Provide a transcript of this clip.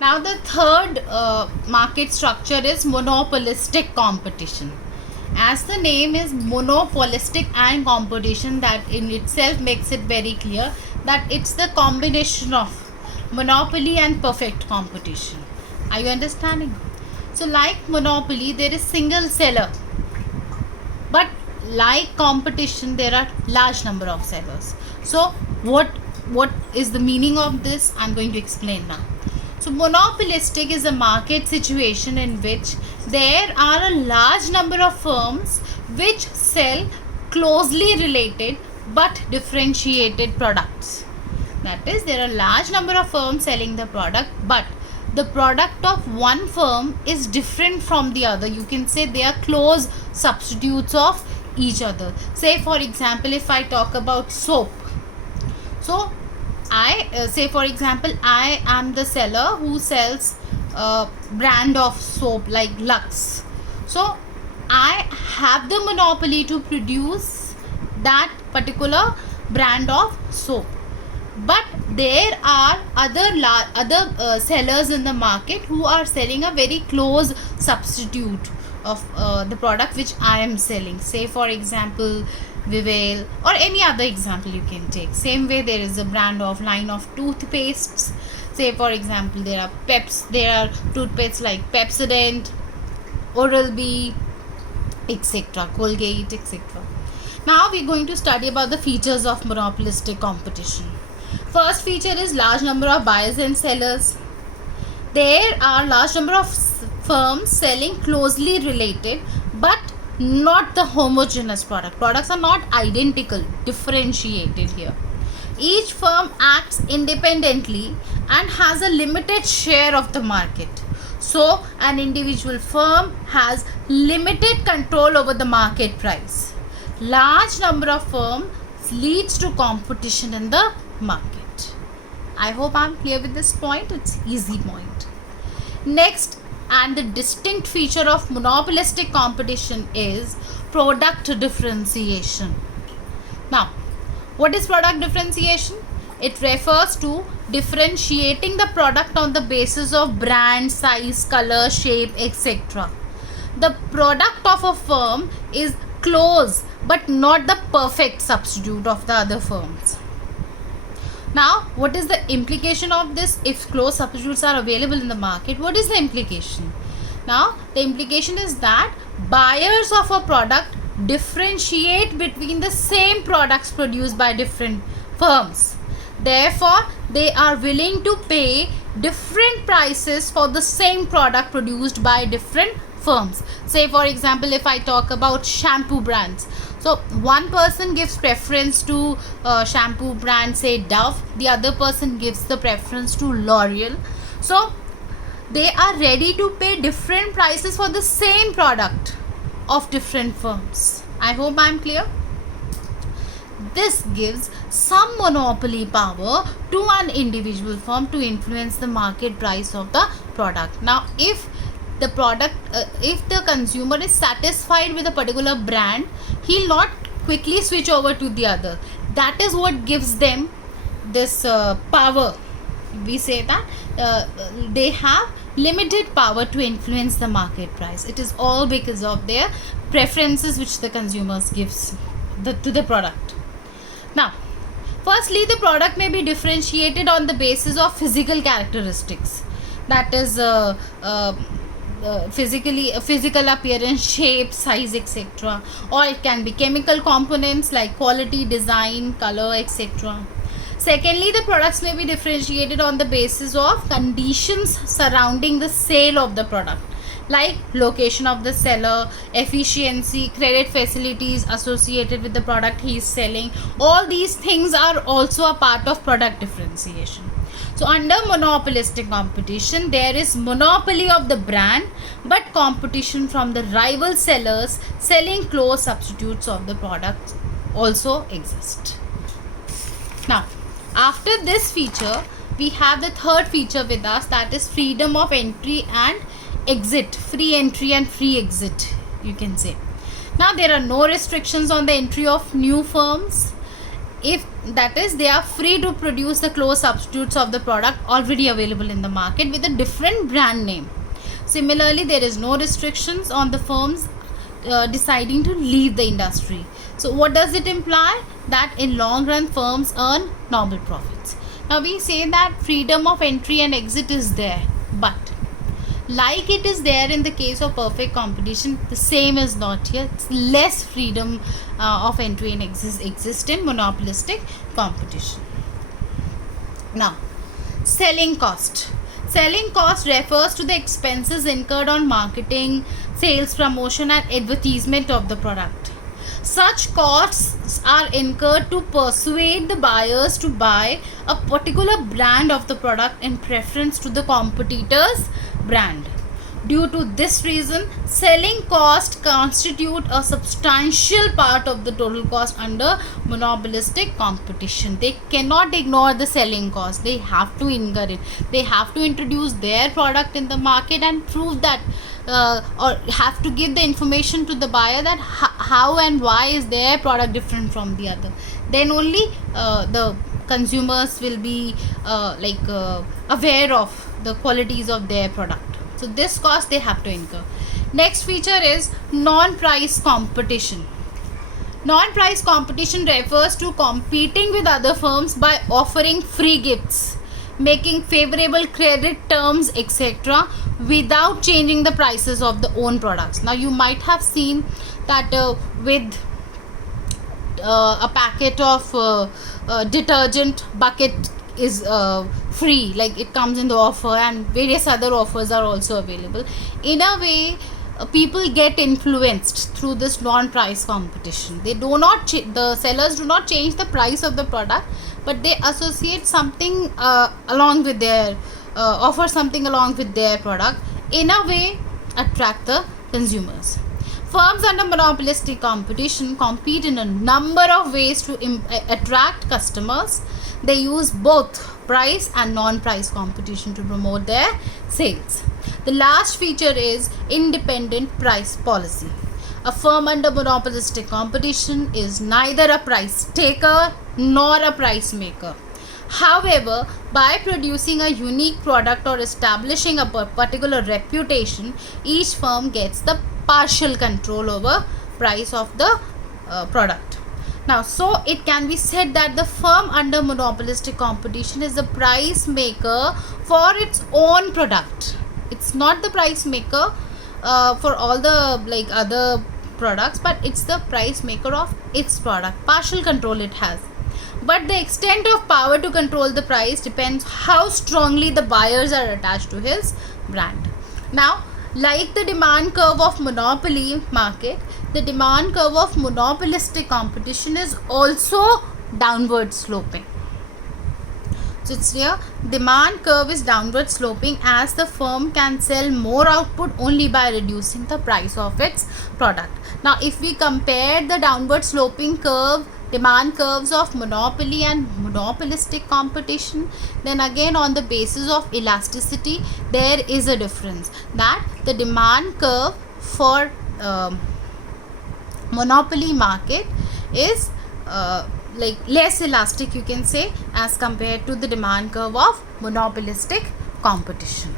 Now the third market structure is monopolistic competition. As the name is monopolistic and competition, that in itself makes it very clear that it's the combination of monopoly and perfect competition. Are you understanding? So like monopoly, there is single seller, but like competition, there are large number of sellers. So what is the meaning of this? I'm going to explain now. So monopolistic is a market situation in which there are a large number of firms which sell closely related but differentiated products. That is, there are a large number of firms selling the product, but the product of one firm is different from the other. You can say they are close substitutes of each other. Say for example, if I talk about soap, so I say for example, I am the seller who sells brand of soap like Lux. So I have the monopoly to produce that particular brand of soap, but there are other sellers in the market who are selling a very close substitute of the product which I am selling. Say for example, Vivail, or any other example you can take. Same way, there is a brand of line of toothpastes. Say for example, there are toothpastes like Pepsodent, Oral-B, etc., Colgate, etc. Now we're going to study about the features of monopolistic competition. First feature is large number of buyers and sellers. There are large number of firms selling closely related but not the homogeneous product. Products are not identical, differentiated here. Each firm acts independently and has a limited share of the market. So an individual firm has limited control over the market price. Large number of firms leads to competition in the market. I hope I'm clear with this point. It's easy point. Next, and the distinct feature of monopolistic competition is product differentiation. Now, what is product differentiation? It refers to differentiating the product on the basis of brand, size, color, shape, etc. The product of a firm is close but not the perfect substitute of the other firms. Now, what is the implication of this? If close substitutes are available in the market, what is the implication? Now, the implication is that buyers of a product differentiate between the same products produced by different firms. Therefore, they are willing to pay different prices for the same product produced by different firms. Say for example, if I talk about shampoo brands, so one person gives preference to shampoo brand, say Dove, the other person gives the preference to L'Oreal. So they are ready to pay different prices for the same product of different firms. I hope I'm clear. This gives some monopoly power to an individual firm to influence the market price of the product. Now, if the consumer is satisfied with a particular brand, he'll not quickly switch over to the other. That is what gives them this power. We say that they have limited power to influence the market price. It is all because of their preferences which the consumers gives to the product. Now, firstly, the product may be differentiated on the basis of physical characteristics. That is physical appearance, shape, size, etc. Or it can be chemical components like quality, design, color, etc. Secondly, the products may be differentiated on the basis of conditions surrounding the sale of the product, like location of the seller, efficiency, credit facilities associated with the product he is selling. All these things are also a part of product differentiation. So under monopolistic competition, there is monopoly of the brand, but competition from the rival sellers selling close substitutes of the product also exist. Now, after this feature, we have the third feature with us, that is freedom of entry and exit. Free entry and free exit, you can say. Now, there are no restrictions on the entry of new firms. if that is they are free to produce the close substitutes of the product already available in the market with a different brand name. Similarly, there is no restrictions on the firms deciding to leave the industry. So what does it imply? That in long run firms earn normal profits. Now we say that freedom of entry and exit is there, but like it is there in the case of perfect competition, the same is not here. It's less freedom of entry and exist in monopolistic competition. Now, selling cost. Selling cost refers to the expenses incurred on marketing, sales, promotion and advertisement of the product. Such costs are incurred to persuade the buyers to buy a particular brand of the product in preference to the competitor's brand. Due to this reason, selling cost constitute a substantial part of the total cost under monopolistic competition. They cannot ignore the selling cost. They have to incur it. They have to introduce their product in the market and prove that or have to give the information to the buyer that how and why is their product different from the other. Then only the consumers will be aware of the qualities of their product. So this cost they have to incur. Next feature is non-price competition. Non-price competition refers to competing with other firms by offering free gifts, making favorable credit terms, etc., without changing the prices of the own products. Now you might have seen that with a packet of detergent bucket is free, like it comes in the offer, and various other offers are also available. In a way, people get influenced through this non-price competition. They do not the sellers do not change the price of the product, but they associate something along with their offer something along with their product, in a way attract the consumers. Firms under monopolistic competition compete in a number of ways to attract customers. They use both price and non-price competition to promote their sales. The last feature is independent price policy. A firm under monopolistic competition is neither a price taker nor a price maker. However, by producing a unique product or establishing a particular reputation, each firm gets the partial control over price of the product. Now, so it can be said that the firm under monopolistic competition is the price maker for its own product. It's not the price maker for all the other products, but it's the price maker of its product. Partial control it has. But the extent of power to control the price depends how strongly the buyers are attached to his brand. Now, like the demand curve of monopoly market, the demand curve of monopolistic competition is also downward sloping. So it's here, demand curve is downward sloping as the firm can sell more output only by reducing the price of its product. Now, if we compare the downward sloping curve, demand curves of monopoly and monopolistic competition, then again on the basis of elasticity, there is a difference, that the demand curve for monopoly market is less elastic, you can say, as compared to the demand curve of monopolistic competition.